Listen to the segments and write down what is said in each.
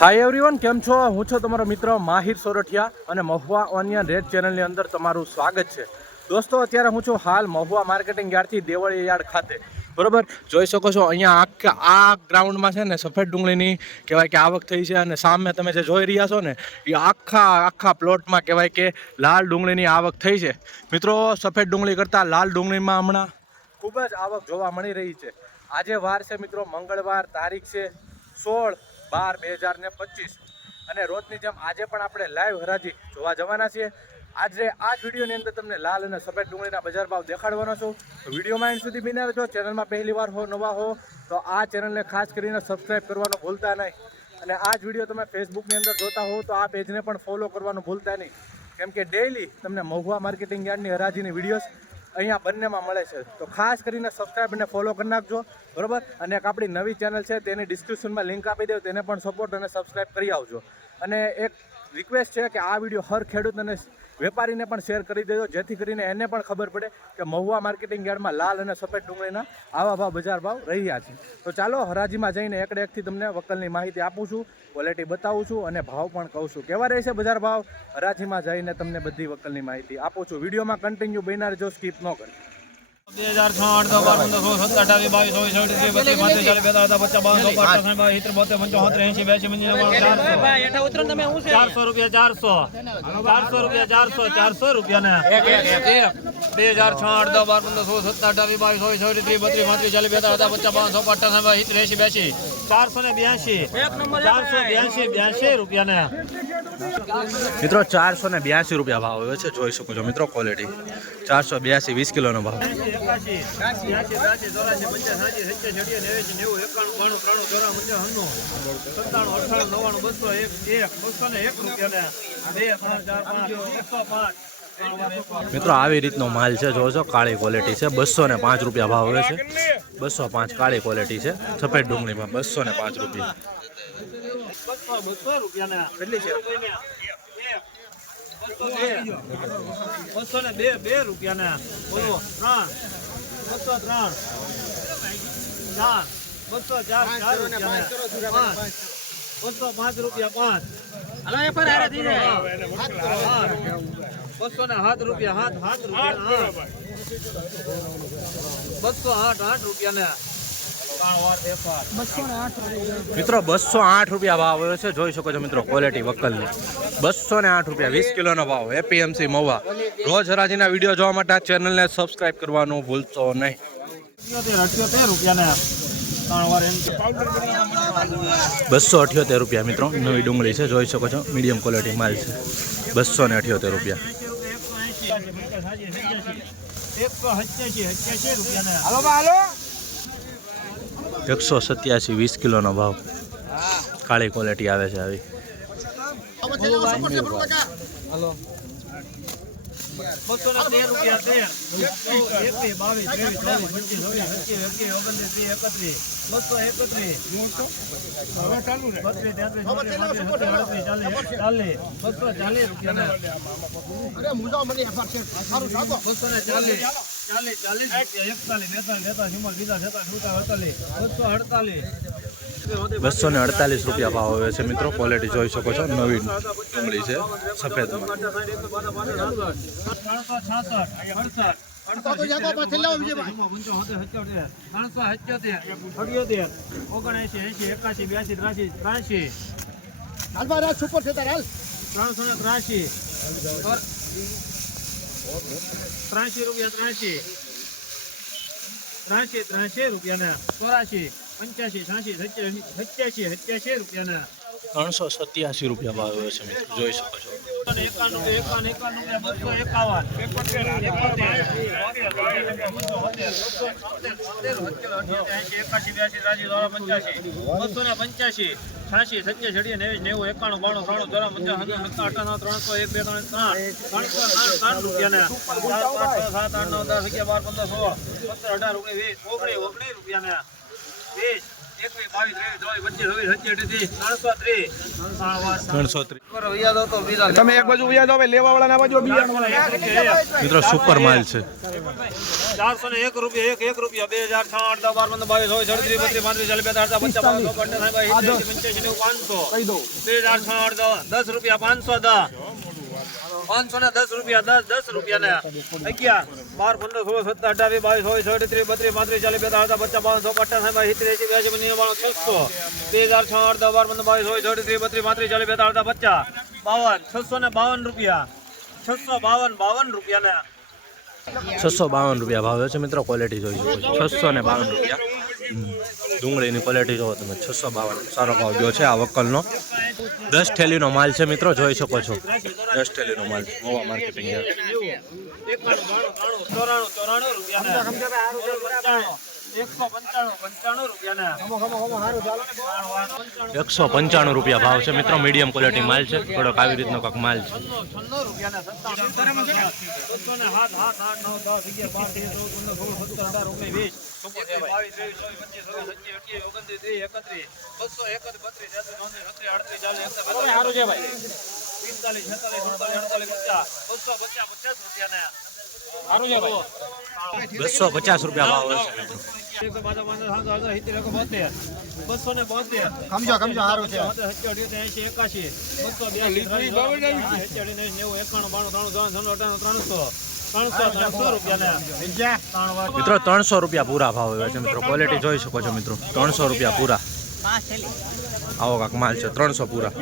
Hi everyone, કેમ છો? હું છું તમારો મિત્ર માહિર સોરઠિયા અને મહુવા ઓનિયન રેડ ચેનલની અંદર તમારું સ્વાગત છે. દોસ્તો, અત્યારે હું છું હાલ મહુવા માર્કેટિંગ યાર્ડથી દેવળી યાર્ડ ખાતે. બરોબર, જોઈ શકો છો અહીંયા આ ગ્રાઉન્ડમાં છે ને સફેદ ડુંગળીની કહેવાય કે આવક થઈ છે. અને સામે તમે જે જોઈ રહ્યા છો ને એ આખા પ્લોટમાં કહેવાય કે લાલ ડુંગળીની આવક થઈ છે. મિત્રો, સફેદ ડુંગળી કરતાં લાલ ડુંગળીમાં હમણાં ખૂબ જ આવક જોવા મળી રહી છે. આજે વાર છે મિત્રો મંગળવાર, તારીખ છે 16/12/2025 અને રોજની જેમ આજે પણ આપણે લાઈવ હરાજી જોવા જવાના છીએ. આજે આ જ વિડીયોની અંદર તમને લાલ અને સફેદ ડુંગળીના બજાર ભાવ દેખાડવાનો છું. તો વિડીયોમાં એન્ડ સુધી બન્યા રહેજો. ચેનલમાં પહેલી વાર હો, નવા હો તો આ ચેનલને ખાસ કરીને સબસ્ક્રાઈબ કરવાનું ભૂલતા નહીં. અને આ જ વિડીયો તમે ફેસબુકની અંદર જોતા હો તો આ પેજને પણ ફોલો કરવાનું ભૂલતા નહીં, કેમ કે ડેઈલી તમને મહુવા માર્કેટિંગ યાર્ડની હરાજીની વિડીયોઝ અહીંયા બંનેમાં મળે છે. તો ખાસ કરીને સબસ્ક્રાઈબ અને ફોલો કરી નાખજો, બરાબર. અને એક આપણી નવી ચેનલ છે તેની ડિસ્ક્રિપ્શનમાં લિંક આપી દઉં, તેને પણ સપોર્ટ અને સબસ્ક્રાઈબ કરી આવજો. અને એક રિક્વેસ્ટ છે કે આ વિડીયો હર ખેડૂત અને વેપારીને પણ શેર કરી દેજો, જેથી કરીને એને પણ ખબર પડે કે મહુવા માર્કેટિંગ યાર્ડમાં લાલ અને સફેદ ડુંગળીના આવા ભાવ બજાર ભાવ રહ્યા છે. તો ચાલો હરાજીમાં જઈને એકથી તમને વકલની માહિતી આપું છું, ક્વોલિટી બતાવું છું અને ભાવ પણ કહું છું. કેવા રહેશે બજાર ભાવ, હરાજીમાં જઈને તમને બધી વકલની માહિતી આપું છું. વિડીયોમાં કન્ટિન્યુ બન્યા રહેજો, સ્કીપ ન કરજો. 2008 17 22 23 24 રૂપિયા 400 રૂપિયા ને 2006 8 10 12 15 16 17 22 23 25 482 રૂપિયા ને મિત્રો 482 રૂપિયા ભાવ આવ્યો છે, જોઈ શકો છો મિત્રો. ક્વોલિટી 482 20 કિલોનો ભાવ. 81 82 83 84 85 86 મિત્રો આવી રીતનો માલ છે, જોજો. કાળી ક્વોલિટી છે, 205 રૂપિયા ભાવ આવે છે. 205 કાળી ક્વોલિટી છે. સફેદ ડુંગળીમાં 205 રૂપિયા. 200 રૂપિયા કેટલી છે? 202 રૂપિયા બોલો. 203 205 રૂપિયા 207 રૂપિયા 208 રૂપિયા મિત્રો 208 રૂપિયા ભાવ આવ્યો છે, જોઈ શકો છો મિત્રો. ક્વોલિટી વકલની 208 રૂપિયા 20 કિલોનો ભાવ. એપીએમસી મહુવા. રોજ હરાજીના વિડીયો જોવા માટે આ ચેનલને સબસ્ક્રાઈબ કરવાનું ભૂલશો નહીં. 78 રૂપિયા 278 રૂપિયા મિત્રો. નવી ડુંગળી છે, જોઈ શકો છો. મીડિયમ ક્વોલિટી માલ છે. 278 રૂપિયા. 187 20 કિલોનો ભાવ. કાળી ક્વોલિટી આવે છે આવી. 213 રૂપિયા 248 રૂપિયા ભાવ આવે છે મિત્રો. ક્વોલિટી જોઈ શકો છો. નવી ડુંગળી છે, સફેદમાં. 83 રૂપિયા 84 85 86 87 રૂપિયા 387 રૂપિયા ભાવ આવે છે મિત્રો, જોઈ શકો છો. 285 તમે એક બાજુ વ્યાજ આવે લેવા વાળા ના બાજુ મિત્રો સુપર માલ છે 401 રૂપિયા 1 રૂપિયા 2006 8 12 15 22 10 રૂપિયા 510 510 રૂપિયા 10 રૂપિયા ને 11 12 15 16 17 18 22 23 34 35 40 50 652 રૂપિયા 652 રૂપિયા ને 652 રૂપિયા ભાવ છે મિત્રો. ક્વોલિટી જોઈ શકો છો 652 રૂપિયા. ડુંગળીની ક્વોલિટી જોવો તમે 652 સારો ભાવ ગયો છે આ વકલનો. 10 થેલીનો માલ છે મિત્રો, જોઈ શકો છો 10 થેલીનો માલ મોવા માર્કેટિંગ યાર્ડ. 195 રૂપિયા ભાવ છે મિત્રો. મીડિયમ ક્વોલિટી માલ છે, થોડોક આવી રીતનો કાંક માલ છે. 250 રૂપિયા ભાવ છે મિત્રો. 300 રૂપિયા પૂરા ભાવ હોય છે મિત્રો. ક્વોલિટી જોઈ શકો છો મિત્રો. 300 રૂપિયા પૂરા. આવો કાંક માલ છે 300 પૂરા.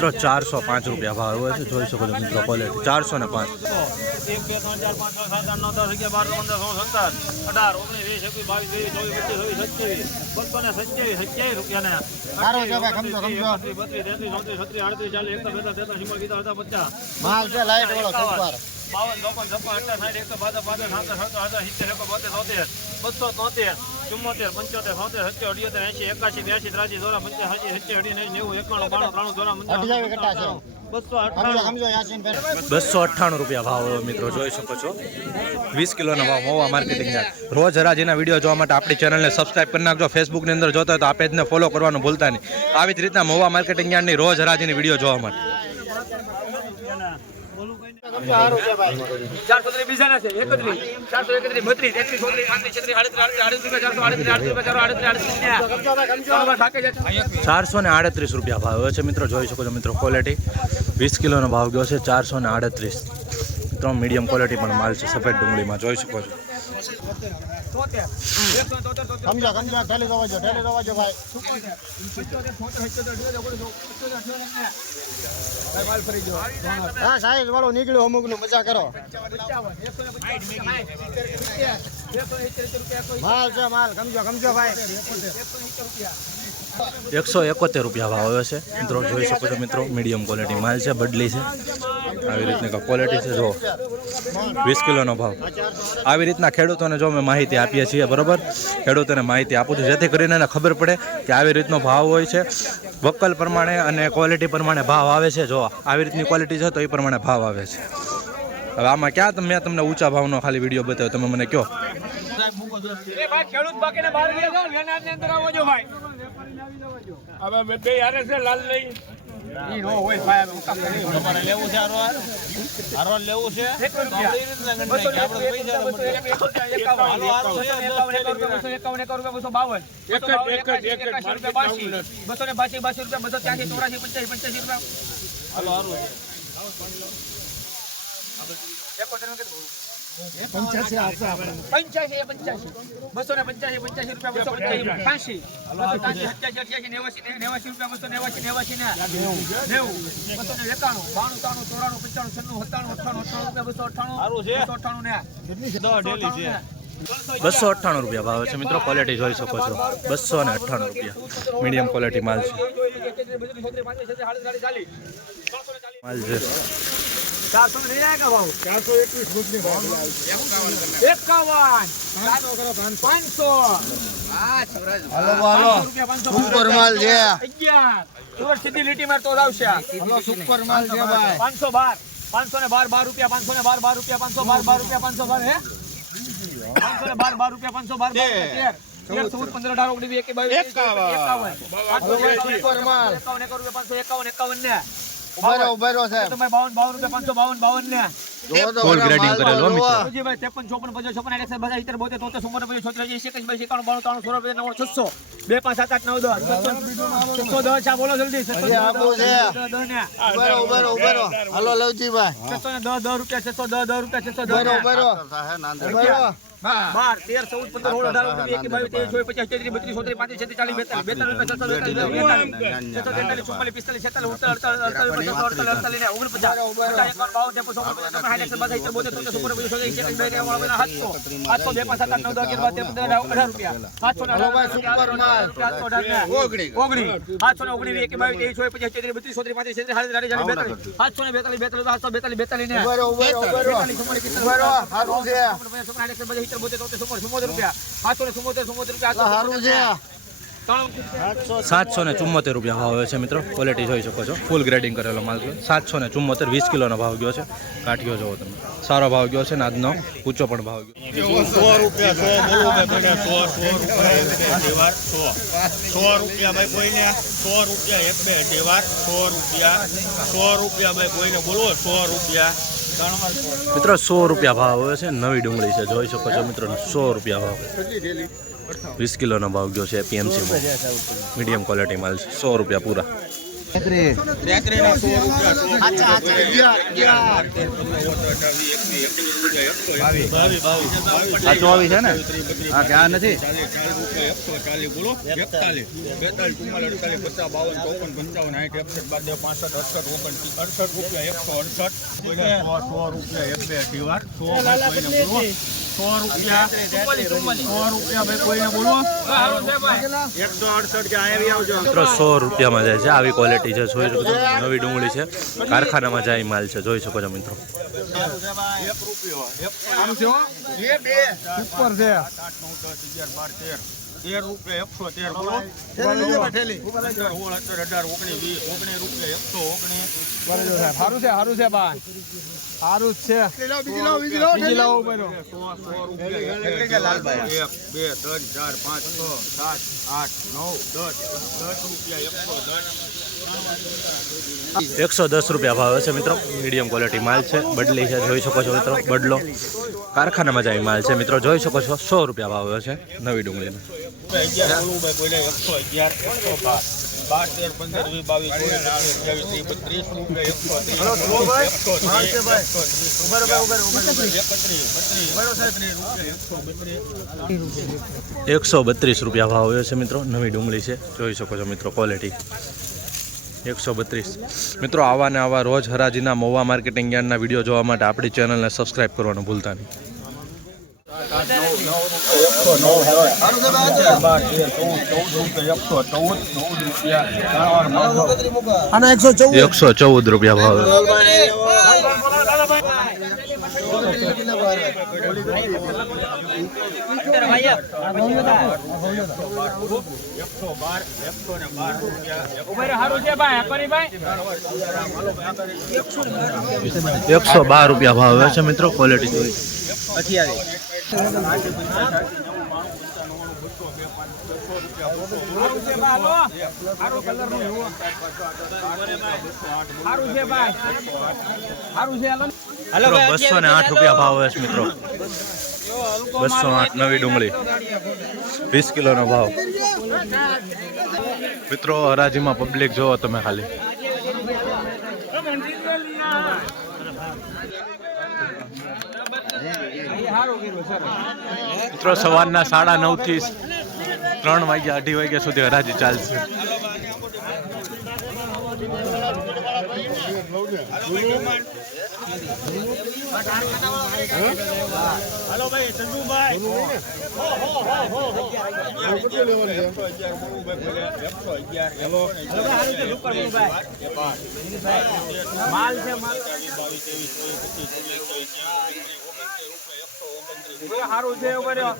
405 રૂપિયા ભાવ હોય છે, જોઈ શકો છો મિત્રો. ક્વોલિટી 405. 298 રૂપિયા ભાવ હોય મિત્રો, જોઈ શકો છો. 20 કિલોનો ભાવ મોવા માર્કેટિંગ યાર્ડ. રોજ હરાજીના વિડીયો જોવા માટે આપણી ચેનલને સબસ્ક્રાઇબ કરી નાખજો. ફેસબુકની અંદર જોતા હોય તો આ પેજને ફોલો કરવાનું ભૂલતા નહીં. આવી જ રીતના મોવા માર્કેટિંગ યાર્ડની રોજ હરાજીની વિડીયો જોવા માટે. 438 રૂપિયા ભાવ હોય છે મિત્રો, જોઈ શકો છો મિત્રો. ક્વોલિટી 20 કિલોનો ભાવ ગયો છે 438. મિત્રો મીડિયમ ક્વોલિટી પણ માલ છે સફેદ ડુંગળીમાં, જોઈ શકો છો. સાઈઝ વાળો નીકળ્યો અમુક નું મજા કરો. માલ છે માલ, ગમજો ભાઈ. 171 રૂપિયા ભાવ આવે છે મિત્રો, જોઈ શકો છો મિત્રો. મીડિયમ ક્વોલિટી માલ છે, બદલી છે. આવી રીતની ક્વોલિટી છે. જો 20 કિલોનો ભાવ. આવી રીતના ખેડૂતોને જો અમે માહિતી આપીએ છીએ, બરોબર. ખેડૂતોને માહિતી આપું છું જેથી કરીને એને ખબર પડે કે આવી રીતનો ભાવ હોય છે. વકલ પ્રમાણે અને ક્વોલિટી પ્રમાણે ભાવ આવે છે. જો આવી રીતની ક્વોલિટી છે તો એ પ્રમાણે ભાવ આવે છે. હવે આમાં ક્યાં મેં તમને ઊંચા ભાવનો ખાલી વિડીયો બતાવ્યો, તમે મને કહો. 85 આપશે આપણે 85 285 રૂપિયા 80 285 88 89 રૂપિયા 289 ₹298 રૂપિયા ભાવ છે મિત્રો. ક્વોલિટી જોઈ શકો છો, 298 રૂપિયા મીડિયમ ક્વોલિટી માલ છે. માલ છે 400 લઈ રહ્યા का भाव 421 ફૂટની ભાવ 51 500 હાલો સુપર માલ છે 11 સુરત સીધી લીટી માર તો આવશે હાલો સુપર માલ છે ભાઈ 512 રૂપિયા 512 રૂપિયા 512 રૂપિયા 512 હે 512 રૂપિયા 512 13 14 15 18 19 21 સુપર માલ 51 ને ઉભેરો છે તમે 52 રૂપિયા 552 ને ફૂલ ગ્રેડિંગ કરેલો મિત્રો. જી ભાઈ 53 54 55 56 70 72 73 74 75 76 91 92 93 600 2 5 7 8 9 10 610 બોલો જલ્દી આપો છે ઉભેરો હાલો લવજીભાઈ 610 રૂપિયા 610 રૂપિયા 610 12 13 14 15 16 18 19 22 23 24 25 33 ₹774 રૂપિયા ભાવ છે મિત્રો. ક્વોલિટી જોઈ શકો છો, ફૂલ ગ્રેડિંગ કરેલો માલ છે. 774 20 કિલોનો ભાવ ગયો છે. કાઠિયો જોવો તમે, સારો ભાવ ગયો છે ને આજનો ઊંચો પણ ભાવ ગયો. 100 રૂપિયા ભાઈ કોઈને 100 રૂપિયા એક બે અઢેવાર 100 રૂપિયા ભાઈ કોઈને બોલો 100 રૂપિયા મિત્રો 100 રૂપિયા ભાવ આવે છે. નવી ડુંગળી છે, જોઈ શકો છો મિત્રો. 100 રૂપિયા ભાવ, 20 કિલોનો ભાવ ગયો છે. એપીએમસીમાં મીડિયમ ક્વોલિટી માલ છે. 100 રૂપિયા પૂરા. આ 24 છે ને? આ ક્યાં નથી? 40 બોલો 41 42 44 48 રૂપિયા 100 રૂપિયા એક બે અઢીવાર 100 રૂપિયા ભાઈ કોઈને બોલો 168 કે આવી આવજો મિત્રો 100 રૂપિયામાં જાય છે. આવી ક્વોલિટી છે, જોઈ શકો છો. નવી ડુંગળી છે, કારખાનામાં જાય માલ છે, જોઈ શકો છો મિત્રો. 1 રૂપિયો ઉપર છે 13 રૂપિયા 113 બોલો 18 રૂપિયા 119 સારું છે ભાઈ સારું જ છે બીજી લાવો ઉભેરો 110 રૂપિયા ભાવ છે મિત્રો. મીડિયમ ક્વોલિટી માલ છે, બદલી છે, જોઈ શકો છો મિત્રો. બદલો કારખાનામાં જાય માલ છે મિત્રો, જોઈ શકો છો. 100 રૂપિયા ભાવ છે નવી ડુંગળીનો. 132 રૂપિયા ભાવ છે મિત્રો. નવી ડુંગળી છે, જોઈ શકો છો મિત્રો. ક્વોલિટી 132 મિત્રો. આવા ને આવા રોજ હરાજીના મહુવા માર્કેટિંગ યાર્ડના વિડીયો જોવા માટે આપણી ચેનલને સબસ્ક્રાઇબ કરવાનું ભૂલતા નહીં. 114 રૂપિયા ભાવ. ₹112 રૂપિયા ભાવ છે મિત્રો. ક્વોલિટી જોઈ 208 રૂપિયા ભાવ છે મિત્રો. 208 નવી ડુંગળી, 20 કિલોનો ભાવ. મિત્રો હરાજીમાં પબ્લિક જોવો તમે ખાલી. મિત્રો સવારના 9:30 થી 3 વાગ્યા 2:30 વાગ્યા સુધી હરાજી ચાલશે. હાલો ભાઈ ચંદુભાઈ માલ છે માલ સારું છે એવું કર્યો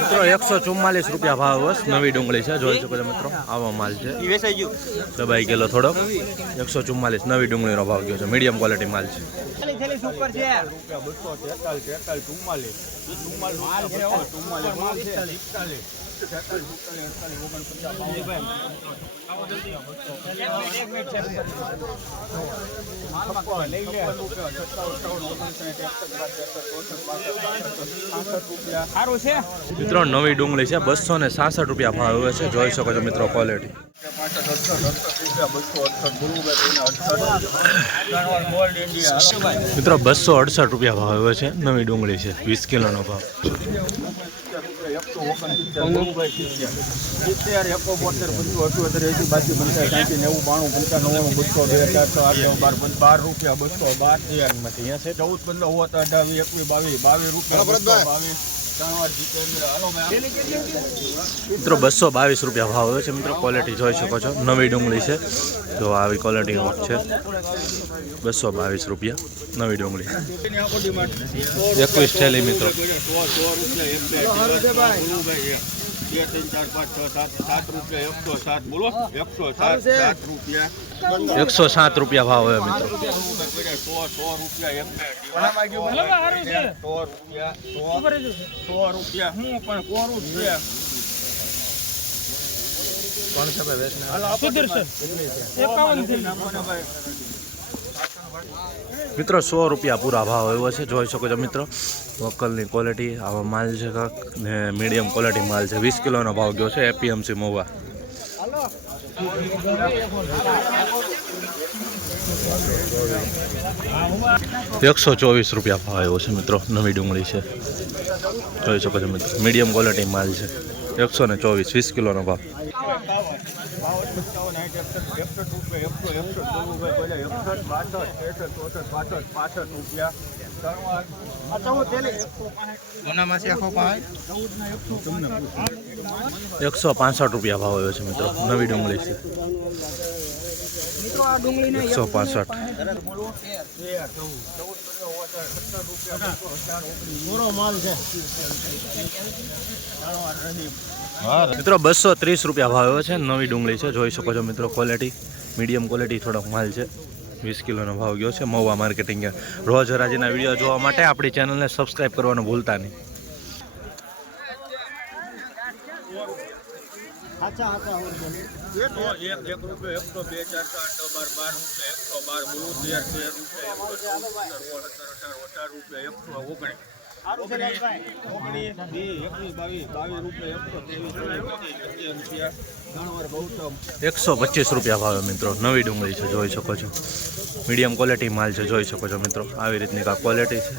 મિત્રો 144 રૂપિયા ભાવ બસ નવી ડુંગળી છે, જોઈ શકો છો મિત્રો. આવો માલ છે, દબાઈ ગયેલો થોડોક. 144 નવી ડુંગળીનો ભાવ ગયો છે, મીડિયમ ક્વોલિટી માલ છે. સુપર છે મિત્રો નવી ડુંગળી છે, 266 રૂપિયા ભાવ આવે છે, જોઈ શકો છો મિત્રો ક્વોલિટી. મિત્રો 268 રૂપિયા ભાવ આવે છે, નવી ડુંગળી છે, 20 કિલોનો ભાવ. મિત્રો 222 રૂપિયા ભાવ આવે છે મિત્રો, ક્વોલિટી જોઈ શકો છો, નવી ડુંગળી છે, જો આવી ક્વોલિટી છે. 222 રૂપિયા નવી ડુંગળી, 21 થેલી મિત્રો. 107 રૂપિયા ભાવ આવે મિત્રો. મિત્રો 100 રૂપિયા પૂરા ભાવ આવ્યો છે, જોઈ શકો છો મિત્રો. વકલની ક્વોલિટી આવા માલ છે કાંક ને મીડિયમ ક્વોલિટી માલ છે. 20 કિલોનો ભાવ ગયો છે, એપીએમસી મહુવા. ₹124 રૂપિયા ભાવ આવ્યો છે મિત્રો, નવી ડુંગળી છે, જોઈ શકો છો મિત્રો. મીડિયમ ક્વોલિટી માલ છે, 124, 20 કિલોનો ભાવ. ₹165 રૂપિયા ભાવ આવ્યો છે મિત્રો, નવી ડુંગળી છે, 165. મિત્રો 230 રૂપિયા ભાવ આવ્યો છે, નવી ડુંગળી છે, જોઈ શકો છો મિત્રો. ક્વોલિટી મીડિયમ ક્વોલિટી થોડોક માલ છે, 20 કિલોનો ભાવ ગયો છે. મહુવા માર્કેટિંગ. રોજ હરાજીના વિડીયો જોવા માટે આપણી ચેનલને સબસ્ક્રાઈબ કરવાનું ભૂલતા નહીં. ₹125 રૂપિયા ભાવે મિત્રો, નવી ડુંગળી છે, જોઈ શકો છો. મીડિયમ ક્વોલિટી માલ છે, જોઈ શકો છો મિત્રો. આવી રીતની ક્વોલિટી છે.